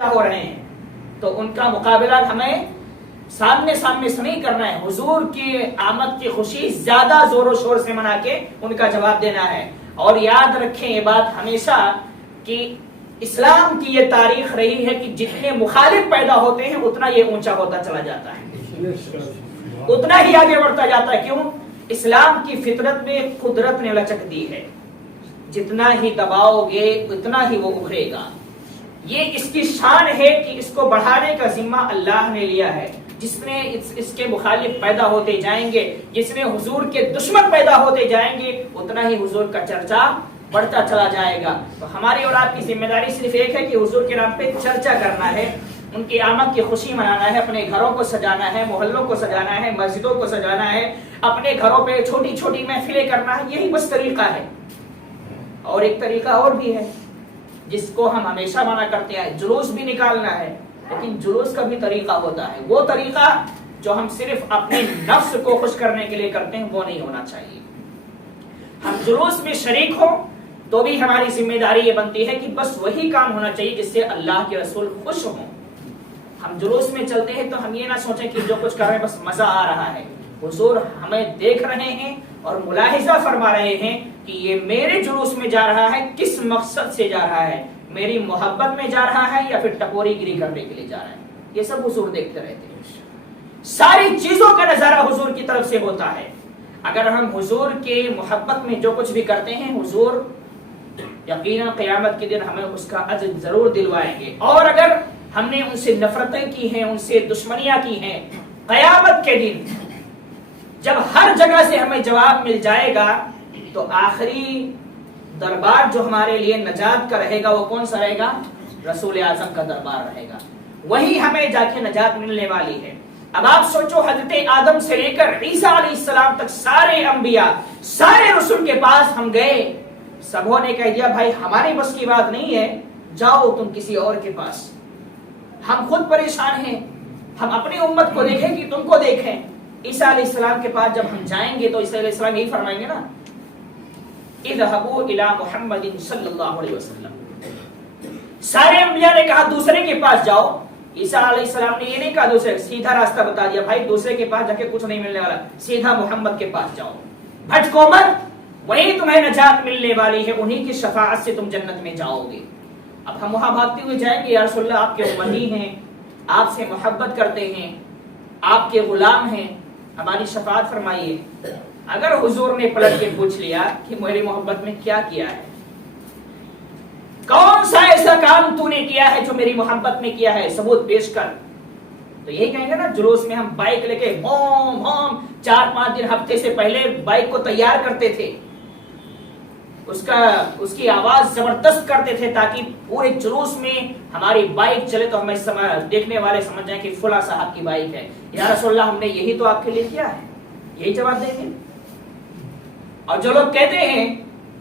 ہو رہے ہیں تو ان کا مقابلہ ہمیں سامنے سے نہیں کرنا ہے. حضور کی آمد کی خوشی زیادہ زور و شور سے منا کے ان کا جواب دینا ہے. اور یاد رکھیں یہ بات ہمیشہ کہ اسلام کی یہ تاریخ رہی ہے کہ جتنے مخالف پیدا ہوتے ہیں اتنا یہ اونچا ہوتا چلا جاتا ہے, اتنا ہی آگے بڑھتا جاتا ہے. کیوں؟ اسلام کی فطرت میں قدرت نے لچک دی ہے, جتنا ہی دباؤ گے اتنا ہی وہ ابھرے گا. یہ اس کی شان ہے کہ اس کو بڑھانے کا ذمہ اللہ نے لیا ہے. جس نے اس کے مخالف پیدا ہوتے جائیں گے, جس میں حضور کے دشمن پیدا ہوتے جائیں گے, اتنا ہی حضور کا چرچا بڑھتا چلا جائے گا. تو ہماری اور آپ کی ذمہ داری صرف ایک ہے کہ حضور کے نام پہ چرچا کرنا ہے, ان کی آمد کی خوشی منانا ہے, اپنے گھروں کو سجانا ہے, محلوں کو سجانا ہے, مسجدوں کو سجانا ہے, اپنے گھروں پہ چھوٹی چھوٹی محفلیں کرنا ہے. یہی بس طریقہ ہے. اور ایک طریقہ اور بھی ہے جس کو ہم ہمیشہ منع کرتے ہیں, جلوس بھی نکالنا ہے. لیکن جلوس کا بھی طریقہ ہوتا ہے. وہ طریقہ جو ہم صرف اپنے نفس کو خوش کرنے کے لیے کرتے ہیں وہ نہیں ہونا چاہیے. ہم جلوس میں شریک ہوں تو بھی ہماری ذمہ داری یہ بنتی ہے کہ بس وہی کام ہونا چاہیے جس سے اللہ کے رسول خوش ہوں. ہم جلوس میں چلتے ہیں تو ہم یہ نہ سوچیں کہ جو کچھ کر رہے ہیں بس مزہ آ رہا ہے. حضور ہمیں دیکھ رہے ہیں اور ملاحظہ فرما رہے ہیں کہ یہ میرے جلوس میں جا رہا ہے, کس مقصد سے جا رہا ہے, میری محبت میں جا رہا ہے یا پھر ٹپوری گری کرنے کے لیے جا رہا ہے. یہ سب حضور دیکھتے رہتے ہیں. ساری چیزوں کا نظارہ حضور کی طرف سے ہوتا ہے. اگر ہم حضور کے محبت میں جو کچھ بھی کرتے ہیں, حضور یقیناً قیامت کے دن ہمیں اس کا اجر ضرور دلوائیں گے. اور اگر ہم نے ان سے نفرتیں کی ہیں, ان سے دشمنیاں کی ہیں, قیامت کے دن جب ہر جگہ سے ہمیں جواب مل جائے گا تو آخری دربار جو ہمارے لیے نجات کا رہے گا وہ کون سا رہے گا؟ رسول اعظم کا دربار رہے گا. وہی ہمیں جا کے نجات ملنے والی ہے. اب آپ سوچو, حضرت آدم سے لے کر عیسیٰ علیہ السلام تک سارے انبیاء, سارے رسول کے پاس ہم گئے, سبوں نے کہہ دیا بھائی ہماری بس کی بات نہیں ہے, جاؤ تم کسی اور کے پاس. ہم خود پریشان ہیں, ہم اپنی امت کو دیکھیں کہ تم کو دیکھیں. عیسیٰ علیہ السلام کے پاس جب ہم جائیں گے تو عیسیٰ علیہ السلام یہی فرمائیں گے نا, اذهبوا الى محمد صلی اللہ علیہ وسلم. سارے انبیاء نے کہا دوسرے کے پاس جاؤ. عیسیٰ علیہ السلام نے یہ نہیں کہا دوسرے, سیدھا راستہ بتا دیا, بھائی دوسرے کے پاس جا کے کچھ نہیں ملنے والا, سیدھا محمد کے پاس جاؤ, بھٹکو مت, وہی تمہیں نجات ملنے والی ہے, انہی کی شفاعت سے تم جنت میں جاؤ گے. اب ہم وہاں بھاگتے ہوئے جائیں گے, یا رسول اللہ آپ کے امتی ہیں, آپ سے محبت کرتے ہیں, آپ کے غلام ہیں, ہماری شفاعت فرمائیے. اگر حضور نے پلٹ کے پوچھ لیا کہ میری محبت میں کیا کیا ہے, کون سا ایسا کام تو نے کیا ہے جو میری محبت میں کیا ہے, ثبوت پیش کر, تو یہی کہیں گے نا, جلوس میں ہم بائک لے کے ہوم 4-5 دن ہفتے سے پہلے بائک کو تیار کرتے تھے, اس کی آواز زبردست کرتے تھے تاکہ پورے جلوس میں ہماری بائک چلے تو ہمیں دیکھنے والے سمجھ جائیں کہ فلاں صاحب کی بائک ہے. یا رسول اللہ ہم نے یہی تو آپ کے لیے کیا ہے, یہی جواب دیں گے. اور جو لوگ کہتے ہیں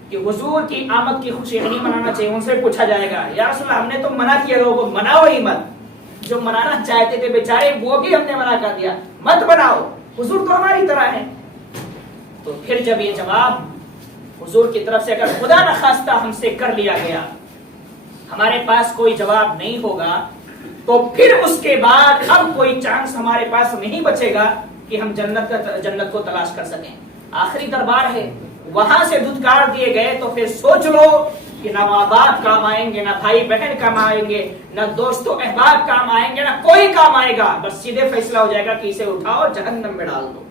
کہ حضور کی آمد کی خوشی نہیں منانا چاہیے, ان سے پوچھا جائے گا یا رسول اللہ ہم نے تو منع کیا, لوگوں مناؤ ہی مت. جو منانا چاہتے تھے بیچارے وہ بھی ہم نے منع کر دیا, مت بناؤ, حضور تو ہماری طرح ہے. تو پھر جب یہ جواب حضور کی طرف سے اگر خدا نخواستہ ہم سے کر لیا گیا, ہمارے پاس کوئی جواب نہیں ہوگا, تو پھر اس کے بعد اب کوئی چانس ہمارے پاس نہیں بچے گا کہ ہم جنت کو تلاش کر سکیں. آخری دربار ہے, وہاں سے دھتکار دیے گئے تو پھر سوچ لو کہ نہ ماں باپ کام آئیں گے, نہ بھائی بہن کام آئیں گے, نہ دوست و احباب کام آئیں گے, نہ کوئی کام آئے گا. بس سیدھے فیصلہ ہو جائے گا کہ اسے اٹھاؤ جہنم میں ڈال دو.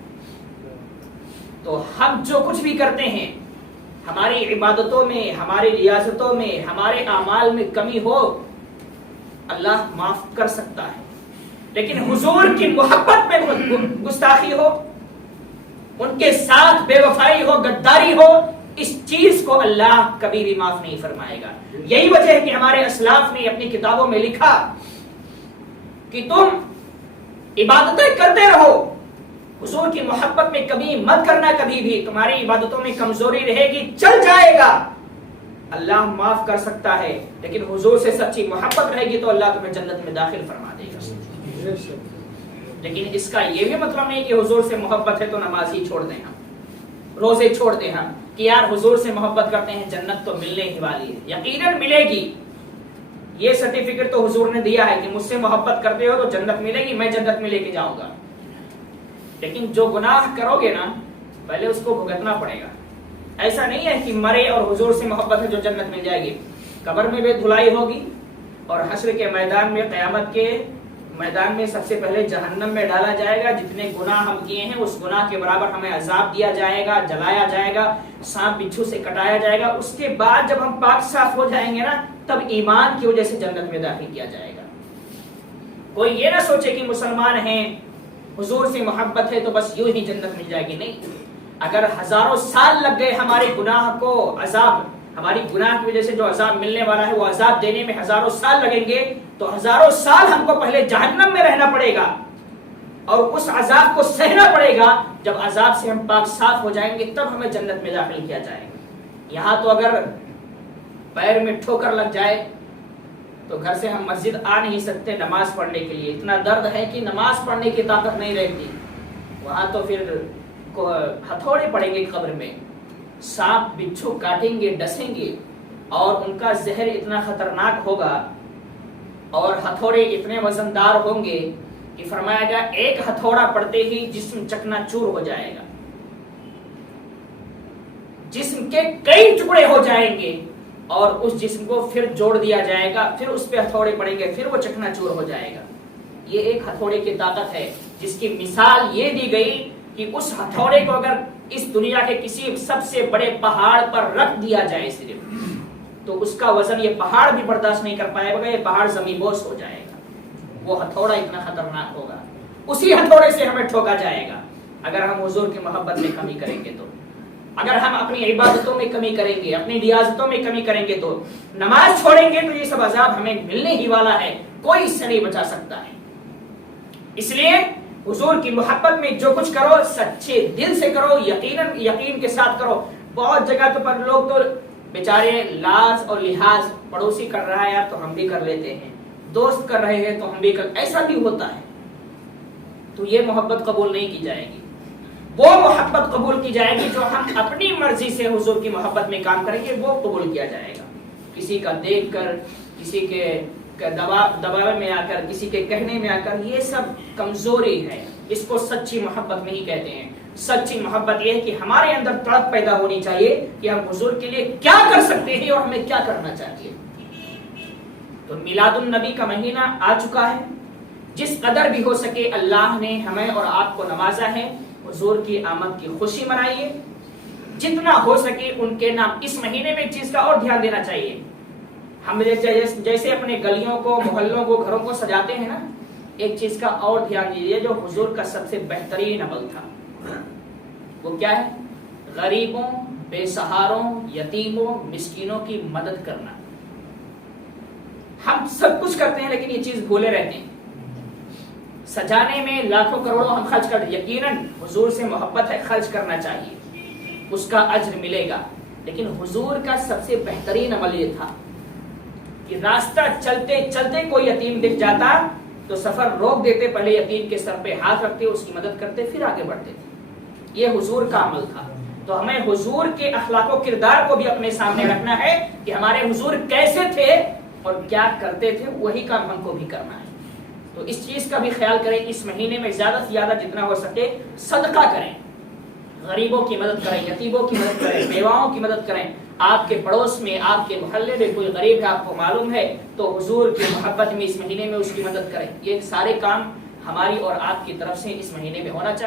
تو ہم جو کچھ بھی کرتے ہیں, ہماری عبادتوں میں, ہماری ریاضتوں میں, ہمارے اعمال میں کمی ہو, اللہ معاف کر سکتا ہے. لیکن حضور کی محبت میں گستاخی ہو, ان کے ساتھ بے وفائی ہو, غداری ہو, اس چیز کو اللہ کبھی بھی معاف نہیں فرمائے گا. یہی وجہ ہے کہ ہمارے اسلاف نے اپنی کتابوں میں لکھا کہ تم عبادتیں کرتے رہو, حضور کی محبت میں کمی مت کرنا, کبھی بھی تمہاری عبادتوں میں کمزوری رہے گی چل جائے گا, اللہ معاف کر سکتا ہے. لیکن حضور سے سچی محبت رہے گی تو اللہ تمہیں جنت میں داخل فرما دے گا. لیکن اس کا یہ بھی مطلب نہیں کہ حضور سے محبت ہے تو نماز ہی چھوڑ دیں, ہم روزے چھوڑ دیں ہم, کہ یار حضور سے محبت کرتے ہیں جنت تو ملنے ہی والی ہے. یقیناً ملے گی, یہ سرٹیفکیٹ تو حضور نے دیا ہے کہ مجھ سے محبت کرتے ہو تو جنت ملے گی، میں جنت میں لے کے جاؤں گا، لیکن جو گناہ کرو گے نا پہلے اس کو بھگتنا پڑے گا۔ ایسا نہیں ہے کہ مرے اور حضور سے محبت ہے جو جنت مل جائے گی، قبر میں بھی دھلائی ہوگی اور حشر کے میدان میں، قیامت کے میدان میں سب سے پہلے جہنم میں ڈالا جائے گا۔ جتنے گناہ ہم کیے ہیں اس گناہ کے برابر ہمیں عذاب دیا جائے گا، جلایا جائے گا، سانپ بچھو سے کٹایا جائے گا۔ اس کے بعد جب ہم پاک صاف ہو جائیں گے نا تب ایمان کی وجہ سے جنت میں داخل کیا جائے گا۔ کوئی یہ نہ سوچے کہ مسلمان ہیں، حضور سے محبت ہے تو بس یوں ہی جنت مل جائے گی، نہیں۔ اگر ہزاروں سال لگ گئے ہمارے گناہ کو عذاب، ہماری گناہ کی وجہ سے جو عذاب ملنے والا ہے وہ عذاب دینے میں ہزاروں سال لگیں گے تو ہزاروں سال ہم کو پہلے جہنم میں رہنا پڑے گا اور اس عذاب کو سہنا پڑے گا۔ جب عذاب سے ہم پاک صاف ہو جائیں گے تب ہمیں جنت میں داخل کیا جائے گا۔ یہاں تو اگر پیر میں ٹھوکر لگ جائے تو گھر سے ہم مسجد آ نہیں سکتے نماز پڑھنے کے لیے، اتنا درد ہے کہ نماز پڑھنے کی طاقت نہیں رہتی۔ وہاں تو پھر ہتھوڑے پڑیں گے، قبر میں سانپ بچھو کاٹیں گے، ڈسیں گے اور ان کا زہر اتنا خطرناک ہوگا اور ہتھوڑے اتنے وزندار ہوں گے کہ فرمایا گیا ایک ہتھوڑا پڑتے ہی جسم چکنا چور ہو جائے گا، جسم کے کئی ٹکڑے ہو جائیں گے اور اس جسم کو پھر جوڑ دیا جائے گا، پھر اس پہ ہتھوڑے پڑیں گے، پھر وہ چکنا چور ہو جائے گا۔ یہ ایک ہتھوڑے کی طاقت ہے جس کی مثال یہ دی گئی کہ اس ہتھوڑے کو اگر اس دنیا کے کسی سب سے بڑے پہاڑ پر رکھ دیا جائے صرف تو اس کا وزن یہ پہاڑ بھی برداشت نہیں کر پائے گا، یہ پہاڑ زمین بوس ہو جائے گا، وہ ہتھوڑا اتنا خطرناک ہوگا۔ اسی ہتھوڑے سے ہمیں ٹھوکا جائے گا اگر ہم حضور کی محبت میں کمی کریں گے تو، اگر ہم اپنی عبادتوں میں کمی کریں گے، اپنی ریاضتوں میں کمی کریں گے تو، نماز چھوڑیں گے تو یہ سب عذاب ہمیں ملنے ہی والا ہے، کوئی اس سے نہیں بچا سکتا ہے۔ اس لیے حضور کی محبت میں جو کچھ کرو سچے دل سے کرو، یقین کے ساتھ کرو۔ بہت جگہ تو پر لوگ تو بیچارے لاز اور لحاظ، پڑوسی کر رہا ہے یار تو ہم بھی کر لیتے ہیں، دوست کر رہے ہیں تو ہم بھی ایسا بھی ہوتا ہے، تو یہ محبت قبول نہیں کی جائے گی۔ وہ محبت قبول کی جائے گی جو ہم اپنی مرضی سے حضور کی محبت میں کام کریں گے، وہ قبول کیا جائے گا۔ کسی کا دیکھ کر، کسی کے دباؤ میں آ کر، کسی کے کہنے میں آ کر، یہ سب کمزوری ہے، اس کو سچی محبت نہیں کہتے ہیں۔ سچی محبت یہ ہے کہ ہمارے اندر تڑپ پیدا ہونی چاہیے کہ ہم حضور کے لیے کیا کر سکتے ہیں اور ہمیں کیا کرنا چاہیے۔ تو میلاد النبی کا مہینہ آ چکا ہے، جس قدر بھی ہو سکے اللہ نے ہمیں اور آپ کو نوازا ہے، حضور کی آمد کی خوشی منائیے، جتنا ہو سکے ان کے نام۔ اس مہینے میں ایک چیز کا اور دھیان دینا چاہیے، ہم جیسے اپنے گلیوں کو، محلوں کو، گھروں کو سجاتے ہیں نا، ایک چیز کا اور دھیان دیجیے جو حضور کا سب سے بہترین عمل تھا، وہ کیا ہے؟ غریبوں، بے سہاروں، یتیموں، مسکینوں کی مدد کرنا۔ ہم سب کچھ کرتے ہیں لیکن یہ چیز بھولے رہتے ہیں، سجانے میں لاکھوں کروڑوں ہم خرچ کرتے، یقیناً حضور سے محبت ہے، خرچ کرنا چاہیے، اس کا اجر ملے گا، لیکن حضور کا سب سے بہترین عمل یہ تھا کہ راستہ چلتے چلتے کوئی یتیم دکھ جاتا تو سفر روک دیتے، پہلے یتیم کے سر پہ ہاتھ رکھتے، اس کی مدد کرتے، پھر آگے بڑھتے تھے۔ یہ حضور کا عمل تھا۔ تو ہمیں حضور کے اخلاق و کردار کو بھی اپنے سامنے رکھنا ہے کہ ہمارے حضور کیسے تھے اور کیا کرتے تھے، وہی کام ہم کو بھی کرنا ہے۔ تو اس چیز کا بھی خیال کریں، اس مہینے میں زیادہ سے زیادہ جتنا ہو سکے صدقہ کریں، غریبوں کی مدد کریں، یتیموں کی مدد کریں، بیواؤں کی مدد کریں۔ آپ کے پڑوس میں، آپ کے محلے میں کوئی غریب ہے، آپ کو معلوم ہے، تو حضور کی محبت میں اس مہینے میں اس کی مدد کریں۔ یہ سارے کام ہماری اور آپ کی طرف سے اس مہینے میں ہونا چاہیے۔